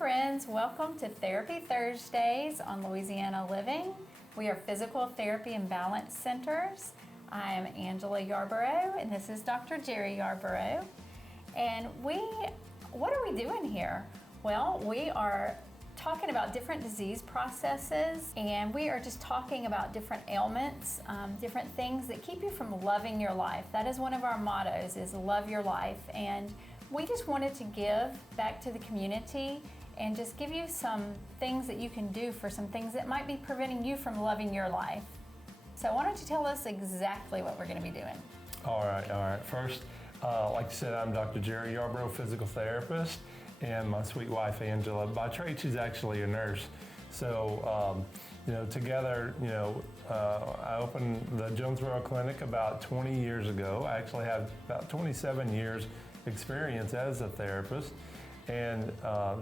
friends, welcome to Therapy Thursdays on Louisiana Living. We are physical therapy and balance centers. I am Angela Yarborough and this is Dr. Jerry Yarborough. And what are we doing here? Well, we are talking about different disease processes, and we are just talking about different ailments, different things that keep you from loving your life. That is one of our mottos, is love your life. And we just wanted to give back to the community and just give you some things that you can do for some things that might be preventing you from loving your life. So why don't you tell us exactly what we're going to be doing? All right. First, like you said, I'm Dr. Jerry Yarborough, physical therapist, and my sweet wife, Angela. By trade, she's actually a nurse. So, together, I opened the Jonesboro Clinic about 20 years ago. I actually have about 27 years experience as a therapist. And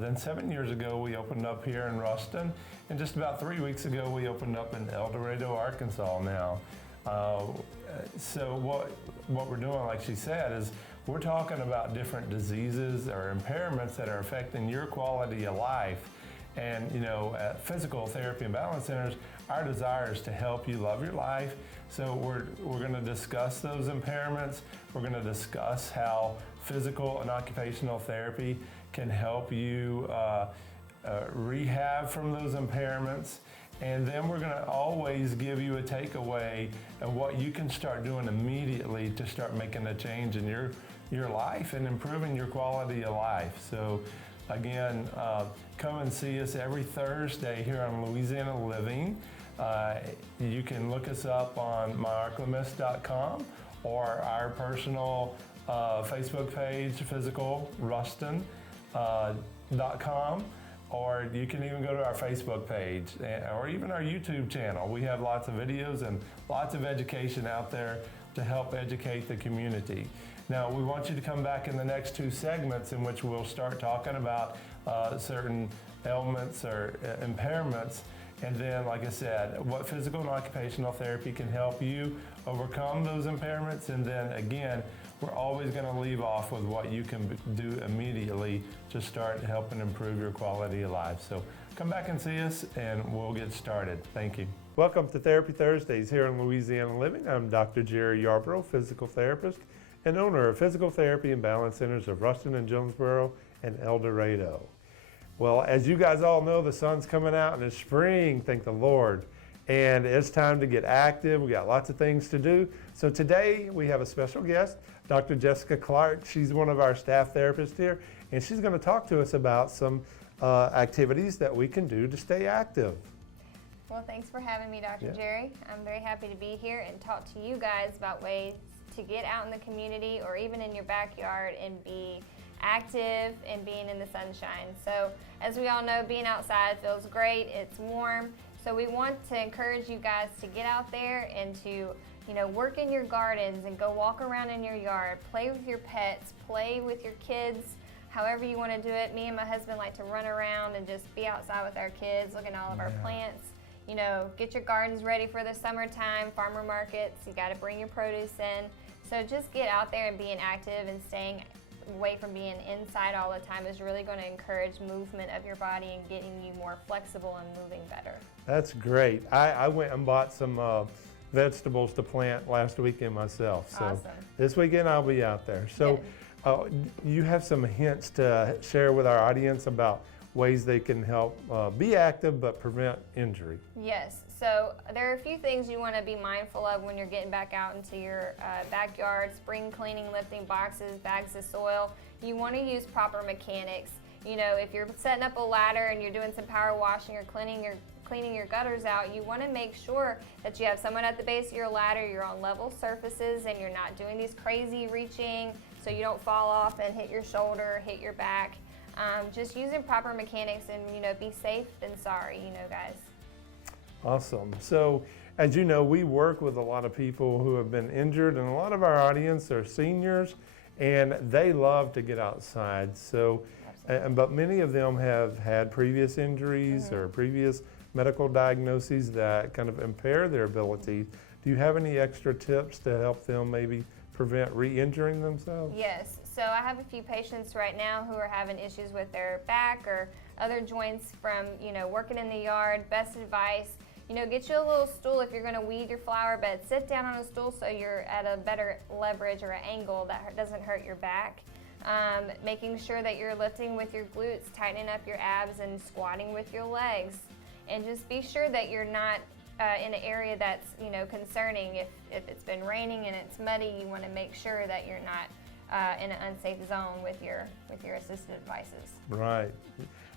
then 7 years ago, we opened up here in Ruston. And just about 3 weeks ago, we opened up in El Dorado, Arkansas now. So what we're doing, like she said, is we're talking about different diseases or impairments that are affecting your quality of life. And at physical therapy and balance centers, our desire is to help you love your life. So we're going to discuss those impairments. We're going to discuss how physical and occupational therapy can help you rehab from those impairments. And then we're going to always give you a takeaway of what you can start doing immediately to start making a change in your life and improving your quality of life. So again, come and see us every Thursday here on Louisiana Living. You can look us up on myarclemis.com or our personal Facebook page, physicalruston.com. Or you can even go to our Facebook page or even our YouTube channel. We have lots of videos and lots of education out there to help educate the community. Now, we want you to come back in the next two segments in which we'll start talking about certain ailments or impairments. And then, like I said, what physical and occupational therapy can help you overcome those impairments. And then again, we're always going to leave off with what you can do immediately to start helping improve your quality of life. So come back and see us and we'll get started. Thank you. Welcome to Therapy Thursdays here in Louisiana Living. I'm Dr. Jerry Yarborough, physical therapist and owner of Physical Therapy and Balance Centers of Ruston and Jonesboro and El Dorado. Well, as you guys all know, the sun's coming out and it's spring, thank the Lord. And it's time to get active. We got lots of things to do. So today we have a special guest, Dr. Jessica Clark. She's one of our staff therapists here, and she's going to talk to us about some activities that we can do to stay active. Well, thanks for having me, Dr. Jerry. I'm very happy to be here and talk to you guys about ways to get out in the community or even in your backyard and be active and being in the sunshine. So as we all know, being outside feels great. It's warm. So we want to encourage you guys to get out there and to work in your gardens and go walk around in your yard, play with your pets, play with your kids, however you want to do it. Me and my husband like to run around and just be outside with our kids, looking at all of our plants. Get your gardens ready for the summertime, farmer markets. You got to bring your produce in. So just get out there and being active and staying away from being inside all the time is really going to encourage movement of your body and getting you more flexible and moving better. That's great. I went and bought some vegetables to plant last weekend myself. So awesome. This weekend I'll be out there. So you have some hints to share with our audience about ways they can help be active but prevent injury. Yes. So there are a few things you want to be mindful of when you're getting back out into your backyard, spring cleaning, lifting boxes, bags of soil. You want to use proper mechanics. If you're setting up a ladder and you're doing some power washing or cleaning your gutters out, you want to make sure that you have someone at the base of your ladder, you're on level surfaces, and you're not doing these crazy reaching so you don't fall off and hit your shoulder, hit your back. Just using proper mechanics and, be safe than sorry, guys. Awesome. So, as you know, we work with a lot of people who have been injured, and a lot of our audience are seniors, and they love to get outside. So, but many of them have had previous injuries or previous medical diagnoses that kind of impair their ability. Do you have any extra tips to help them maybe prevent re-injuring themselves? Yes. So I have a few patients right now who are having issues with their back or other joints from, working in the yard. Best advice, get you a little stool if you're going to weed your flower bed. Sit down on a stool so you're at a better leverage or an angle that doesn't hurt your back. Making sure that you're lifting with your glutes, tightening up your abs, and squatting with your legs. And just be sure that you're not in an area that's concerning. If it's been raining and it's muddy, you want to make sure that you're not in an unsafe zone with your assistive devices. Right.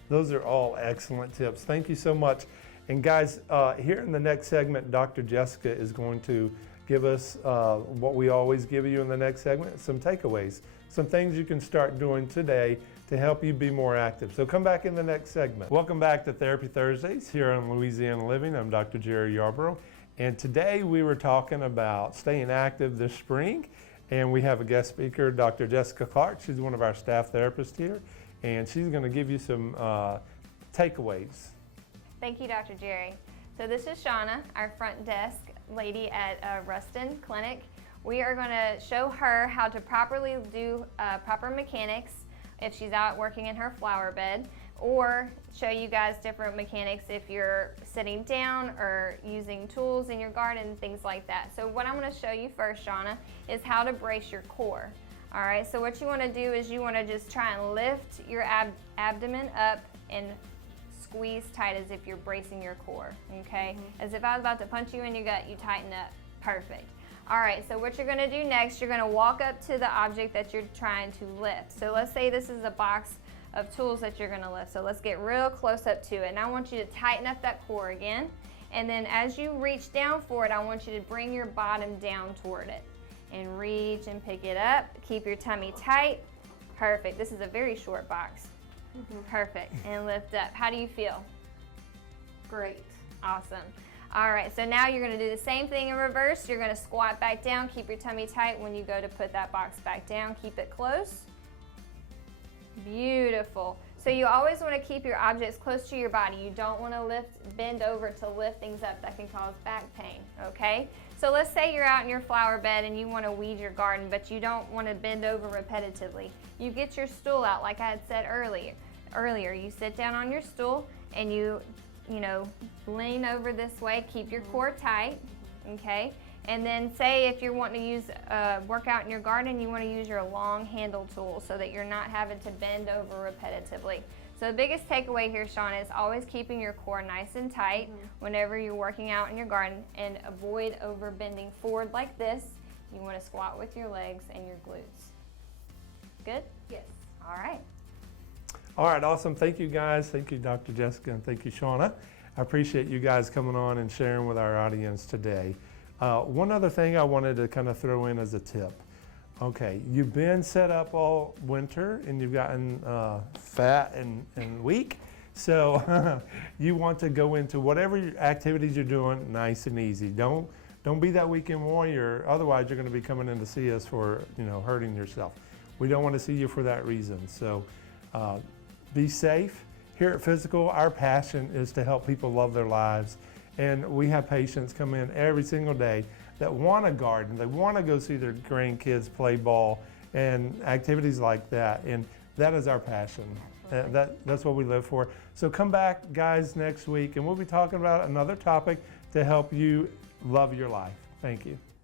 Those are all excellent tips. Thank you so much. And guys, here in the next segment, Dr. Jessica is going to give us what we always give you in the next segment, some takeaways, some things you can start doing today to help you be more active. So come back in the next segment. Welcome back to Therapy Thursdays here on Louisiana Living. I'm Dr. Jerry Yarborough. And today we were talking about staying active this spring. And we have a guest speaker, Dr. Jessica Clark. She's one of our staff therapists here. And she's going to give you some takeaways. Thank you, Dr. Jerry. So this is Shauna, our front desk lady at Ruston Clinic. We are going to show her how to properly do proper mechanics if she's out working in her flower bed, or show you guys different mechanics if you're sitting down or using tools in your garden, things like that. So what I'm going to show you first, Shauna, is how to brace your core. All right, so what you want to do is you want to just try and lift your abdomen up and squeeze tight as if you're bracing your core, okay? As if I was about to punch you in your gut, you tighten up. Perfect. All right, so what you're going to do next, you're going to walk up to the object that you're trying to lift. So let's say this is a box of tools that you're going to lift. So let's get real close up to it. And I want you to tighten up that core again. And then as you reach down for it, I want you to bring your bottom down toward it. And reach and pick it up. Keep your tummy tight. Perfect. This is a very short box. Perfect. And lift up. How do you feel? Great. Awesome. All right, so now you're going to do the same thing in reverse. You're going to squat back down. Keep your tummy tight when you go to put that box back down. Keep it close. Beautiful. So you always want to keep your objects close to your body. You don't want to bend over to lift things up that can cause back pain, okay? So let's say you're out in your flower bed and you want to weed your garden, but you don't want to bend over repetitively. You get your stool out like I had said earlier. You sit down on your stool and you lean over this way, keep your core tight, okay? And then say if you're wanting to use work out in your garden, you want to use your long handle tool so that you're not having to bend over repetitively. So the biggest takeaway here, Shauna, is always keeping your core nice and tight whenever you're working out in your garden, and avoid over bending forward like this. You want to squat with your legs and your glutes. Good? Yes. All right. All right, awesome. Thank you, guys. Thank you, Dr. Jessica, and thank you, Shauna. I appreciate you guys coming on and sharing with our audience today. One other thing I wanted to kind of throw in as a tip. Okay, you've been set up all winter and you've gotten fat and weak. So you want to go into whatever activities you're doing nice and easy. Don't be that weekend warrior. Otherwise, you're going to be coming in to see us for hurting yourself. We don't want to see you for that reason. So be safe. Here at Physical, our passion is to help people love their lives. And we have patients come in every single day that want to garden. They want to go see their grandkids play ball and activities like that. And that is our passion. That's what we live for. So come back, guys, next week, and we'll be talking about another topic to help you love your life. Thank you.